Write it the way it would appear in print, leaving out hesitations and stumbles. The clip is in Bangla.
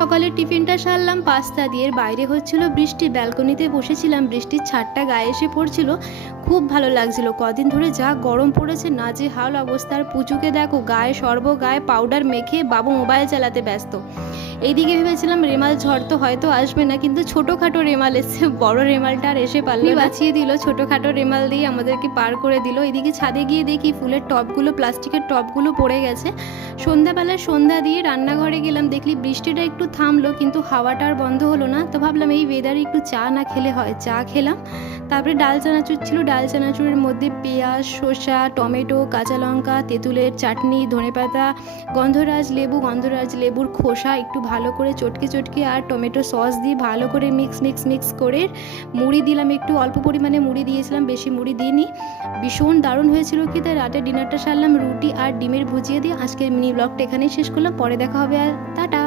সকালের টিফিনটা সারলাম পাস্তা দিয়ে। বাইরে হচ্ছিল বৃষ্টি, ব্যালকনিতে বসেছিলাম, বৃষ্টির ছাঁটটা গায়ে এসে পড়ছিল, খুব ভালো লাগছিল। কদিন ধরে যা গরম পড়েছে, নাজেহাল অবস্থা। আর পুচুকে দেখো, গায়ে গায়ে পাউডার মেখে বাবু মোবাইল চালাতে ব্যস্ত। এইদিকে ভেবেছিলাম রেমাল ঝড় তো হয়তো আসবে না, কিন্তু ছোটোখাটো রেমাল এসছে, বড় রেমালটা আর এসে পারল না। বাঁচিয়ে দিল, ছোটোখাটো রেমাল দিয়ে আমাদেরকে পার করে দিল। এদিকে ছাদে গিয়ে দেখি ফুলের টবগুলো, প্লাস্টিকের টবগুলো পড়ে গেছে। সন্ধ্যাবেলায় সন্ধ্যা দিয়ে রান্নাঘরে গেলাম, দেখলি বৃষ্টিটা একটু থামলো, কিন্তু হাওয়াটা আর বন্ধ হলো না। তো ভাবলাম এই ওয়েদারে একটু চা না খেলে হয়, চা খেলাম। তারপরে ডাল চানাচুর ছিল, ডাল চানাচুরের মধ্যে পেঁয়াজ, শসা, টমেটো, কাঁচা লঙ্কা, তেঁতুলের চাটনি, ধনেপাতা, গন্ধরাজ লেবুর খোসা একটু ভালো করে চটকে আর টমেটো সস দিয়ে ভালো করে মিক্স করে মুড়ি দিলাম, একটু অল্প পরিমাণে মুড়ি দিয়েছিলাম, বেশি মুড়ি দিইনি। ভীষণ দারুণ হয়েছিল খেতে। রাতে ডিনারটা সারলাম রুটি আর ডিমের ভুজিয়া দিয়ে। আজকের মিনি ব্লগটা এখানেই শেষ করলাম, পরে দেখা হবে। আর টাটা।